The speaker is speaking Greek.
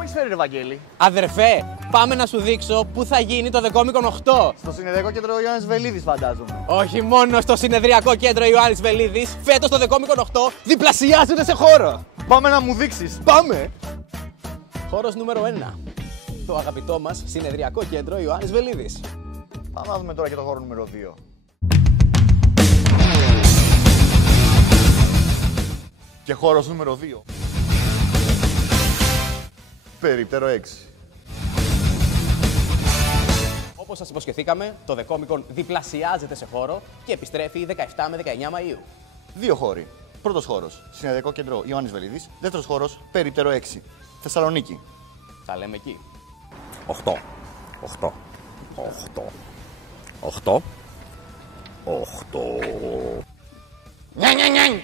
μου έχεις φέρει, ρε Βαγγέλη? Αδερφέ, πάμε να σου δείξω πού θα γίνει το Δεκόμικον 8. Στο συνεδριακό κέντρο Ιωάννης Βελίδης, φαντάζομαι. Όχι μόνο στο συνεδριακό κέντρο Ιωάννης Βελίδης, φέτος το Δεκόμικον 8 διπλασιάζεται σε χώρο. Πάμε να μου δείξεις. Πάμε! Χώρος νούμερο 1. Το αγαπητό μας συνεδριακό κέντρο Ιωάννης Βελίδης. Πάμε να δούμε τώρα και το χώρο νούμερο 2. Και χώρος νούμερο 2. Περίπτερο 6. Όπως σας υποσχεθήκαμε, το Δεκόμικον διπλασιάζεται σε χώρο και επιστρέφει 17 με 19 Μαΐου. 2 χώροι. Πρώτος χώρος, συνεδριακό κέντρο Ιωάννης Βελίδης. Δεύτερος χώρος, περίπτερο 6. Θεσσαλονίκη. Τα λέμε εκεί. 8. 8. 8. 8. 8. Νιαν, νιαν, νιαν.